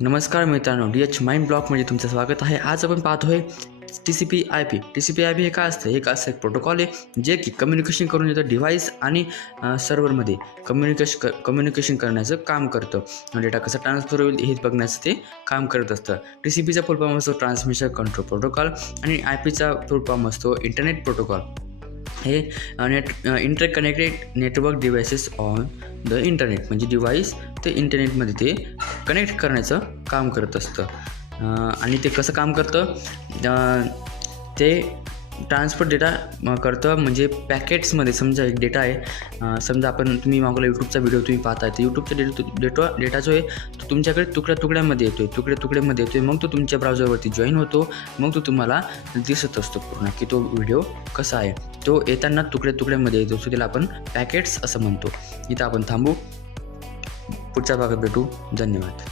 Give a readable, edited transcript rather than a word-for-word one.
नमस्कार मित्रांनो, DH mind ब्लॉकमध्ये तुमचं स्वागत आहे. आज आपण पाहतोय TCP/IP. TCP/IP हे काय असतं? एक प्रोटोकॉल आहे जे की कम्युनिकेशन करून येतं डिव्हाइस आणि सर्व्हरमध्ये कम्युनिकेशन करण्याचं काम करतं. डेटा कसा ट्रान्सफर होईल हे बघण्याचं ते काम करत असतं. TCPचा फुल फॉर्म असतो ट्रान्समिशन कंट्रोल प्रोटोकॉल आणि IPचा फुल फॉर्म असतो इंटरनेट प्रोटोकॉल. हे interconnected network devices on the internet, म्हणजे डिव्हाइस ते इंटरनेटमध्ये ते कनेक्ट करण्याचं काम करत असतं. आणि ते कसं काम करतं? ते ट्रान्सफर डेटा करतं, म्हणजे पॅकेट्समध्ये. समजा एक डेटा आहे, समजा तुम्ही मागवला यूट्यूबचा व्हिडिओ तुम्ही पाहताय, तर यूट्यूबचा डेटा जो आहे तो तुमच्याकडे तुकड्यामध्ये येतो आहे, तुकड्यामध्ये येतो आहे. मग तो तुमच्या ब्राउझरवरती जॉईन होतो. मग तो तुम्हाला दिसत असतो पूर्ण की तो व्हिडिओ कसा आहे. तो येताना तुकड्यामध्ये येतो, सो त्याला आपण पॅकेट्स असं म्हणतो. इथं आपण थांबू, पुढच्या भागात भेटू. धन्यवाद.